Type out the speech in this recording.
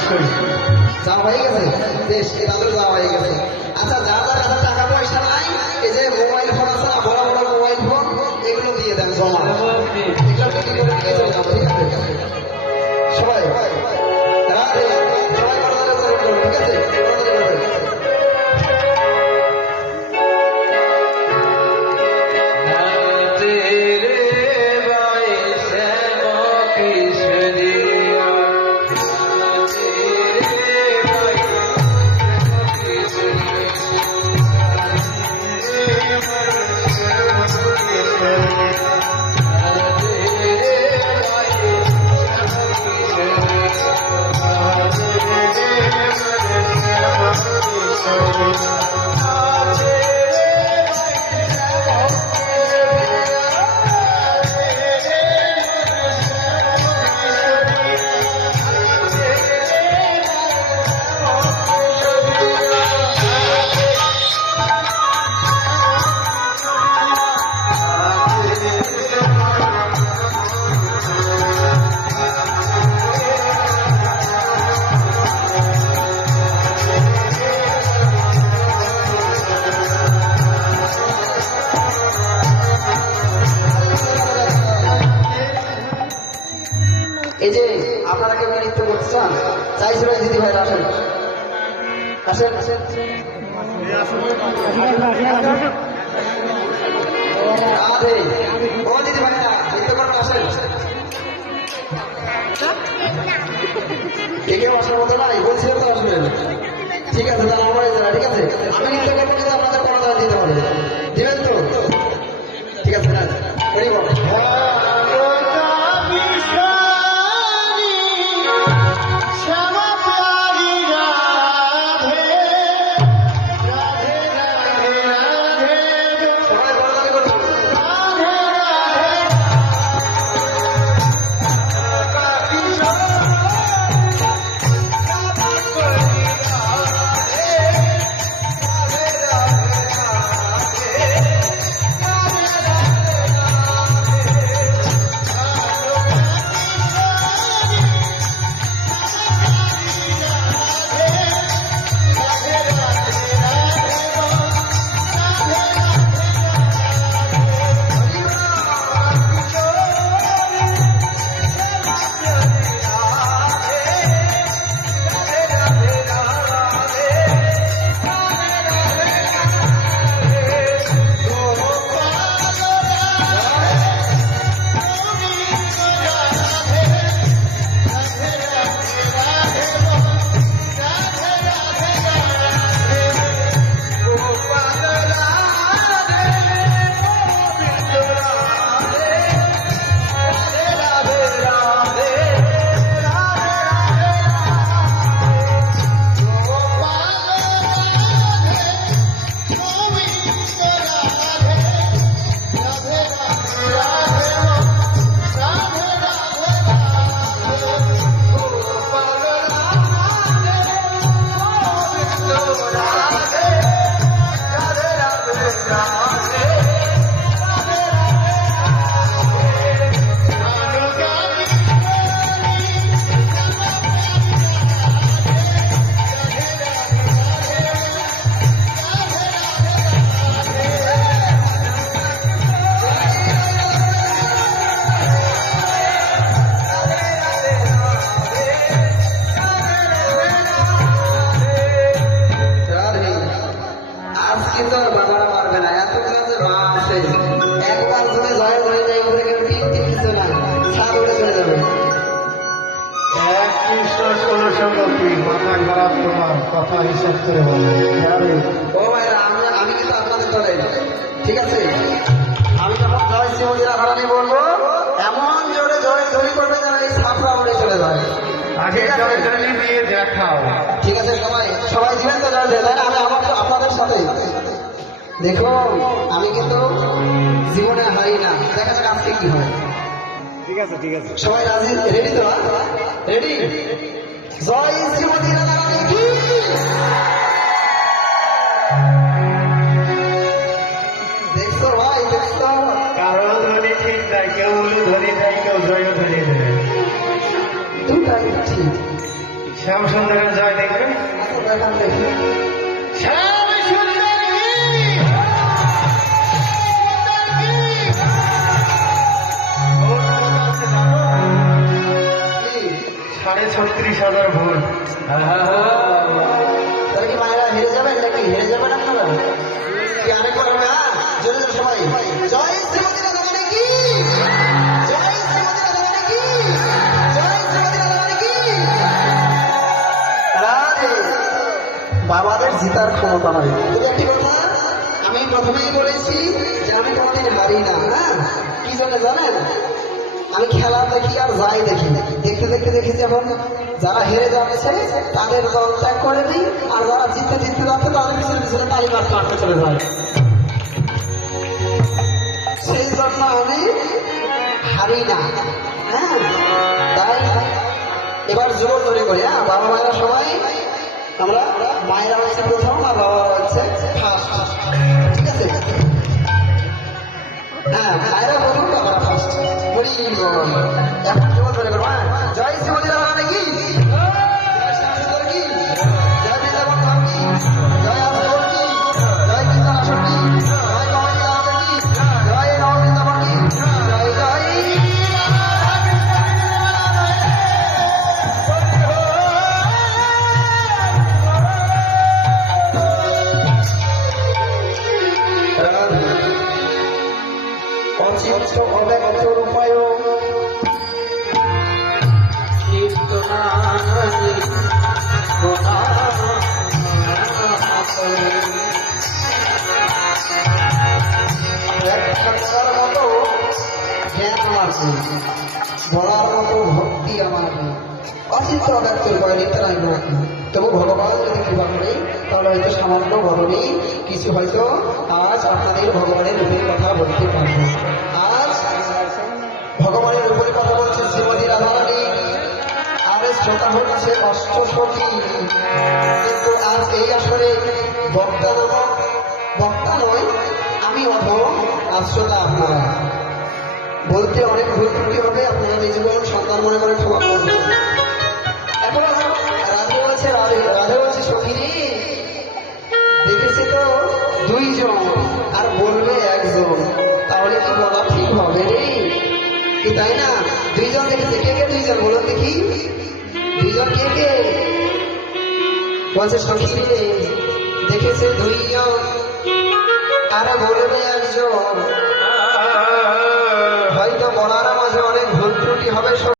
অবশ্যই যাওয়া হয়ে গেছে, বেশ তাদের যাওয়া হয়ে গেছে। আচ্ছা, যার যার কাছে টাকা পয়সা নাই, এই যে মোবাইল ফোন আছে না, বড় বড় মোবাইল ফোন, এগুলো দিয়ে দেন জমা, এগুলো বিক্রি করে নিয়ে চলে যাবো, ঠিক আছে? সবাই রাধে, সবাই করতালি করবেন, ঠিক আছে? করতালি করবেন। এই যে আপনারা কেউ নৃত্য করতে চান, চাইছিল দিদি ভাই, আসেন আসেন আসেন। রাধে, ও দিদি ভাইরা নৃত্য করতে আসেন। কে কেউ আসার মতো নাই, বলছিলাম তো আসবেন। ঠিক আছে, তাহলে আমার ঠিক আছে, আমি নৃত্য করবো, কিন্তু আপনাদের কোনো দাম দিতে হবে, দিবেন তো? ঠিক আছে, রেডি বল। কথা হিসাব করে বলবো। ও ভাইরা, আমি কিন্তু আপনাদের দলে, ঠিক আছে? আমি যখন জয় শ্রীমতী রাধারানী বলবো, এমন জোরে জয় ধ্বনি করবে যেন এই ছাপড়া উড়ে চলে যায়। আগে জয় ধ্বনি দিয়ে দেখাও, ঠিক আছে? সবাই সবাই দিবেন তো জয় ধ্বনি? আমি আপনাদের সাথে দেখো, আমি কিন্তু জীবনে হারি না, দেখা যাক আজকে কি হয়। ঠিক আছে ঠিক আছে, সবাই রাজি? রেডি তো? রেডি? জয় শ্রীমতী রাধারানী কি? দেখছো ভাই, দেখছো? কারো ধ্বনি ঠিক নাই, কেউ উলু ধ্বনি দেয়, কেউ জয় ধ্বনি দেয়। দুটাই ঠিক। শ্যাম সুন্দরের জয় দেখবে। আচ্ছা দেখান দেখি। শ্যাম সুন্দর কি? ভোট কত আছে জানো? কি? 36,500 ভোট। তাহলে কি মায়েরা হেরে যাবেন নাকি? হেরে যাবেন আপনারা? কি আরেকবার হবে? হ্যাঁ, জোরে জোরে সবাই। জয় শ্রীমতী রাধা রানী কি? জয় শ্রীমতী রাধা রানী কি? জয় শ্রীমতী রাধা রানী কি? রাধে। বাবাদের জিতার ক্ষমতা হয়। তবে একটি কথা আমি প্রথমেই বলেছি যে আমি কোনোদিন হারি না। হ্যাঁ, কি জন্য জানেন? আমি খেলা দেখি আর যাই দেখি, দেখতে দেখতে দেখি যখন যারা হেরে যাচ্ছে তাদের দল ত্যাগ করে দিই, আর যারা জিততে জিততে যাচ্ছে তাদের পিছনে পিছনে তালি মারতে মারতে চলে যায়। সেই জন্য আমি হারি না। হ্যাঁ, তাই এবার জোর ধরে করি। হ্যাঁ, বাবা মায়েরা সবাই আমরা, মায়েরা হচ্ছে প্রথম আর বাবা হচ্ছে ফার্স্ট। ঠিক আছে? হ্যাঁ, মায়েরা প্রথম, বাবা ফার্স্ট। বলি এখন জোর ধরে করবো। হ্যাঁ, জয় শ্রীমতী রাধা রানী কি? জয় শ্যামসুন্দর কি? জয় বৃন্দাবন ধাম কি? জয় আশোক কি? জয় কৃষ্ণ আসন কি? জয় কমল রাধা কি? জয় নব বৃন্দাবন কি? জয় জয় অচিন্ত অব্যক্ত রূপায় ব্যাখ্যার মতো জ্ঞান আমার নেই, বলার মতো ভক্তি আমার নেই। অচিন্ত অব্যক্ত রূপায় নিত্যানাই রাখি। তবু ভগবান যদি কৃপা করে তাহলে হয়তো সামান্য বরণই কিছু হয়তো আজ আপনাদের ভগবানের রূপের কথা বলতে পারবো। আজ ভগবানের রূপের কথা বলছে শ্রীমতী রাধা রানী, আর শ্রোতা হচ্ছে অষ্টসখী। কিন্তু আজ এই আসরে বক্তা নয়, আমি অধম, আজ শ্রোতা আপনারা। বলতে অনেক ভুল ত্রুটি হবে, আপনারা নিজেদের সন্তান মনে করে ক্ষমা করবেন। এখন রাধে বলছে সখী রে, দেখেছি তো দুইজন আর বলবে একজন, তাহলে কি বলা ঠিক হবে রে? কি তাই না? দুইজন দেখেছে, কে কে দুইজন বলুন দেখি? দুইজন কে কে? বলছে সখী রে, দেখেছে দুইজন আর বলবে একজন, হয়তো বলার মাঝে অনেক ভুল ত্রুটি হবে।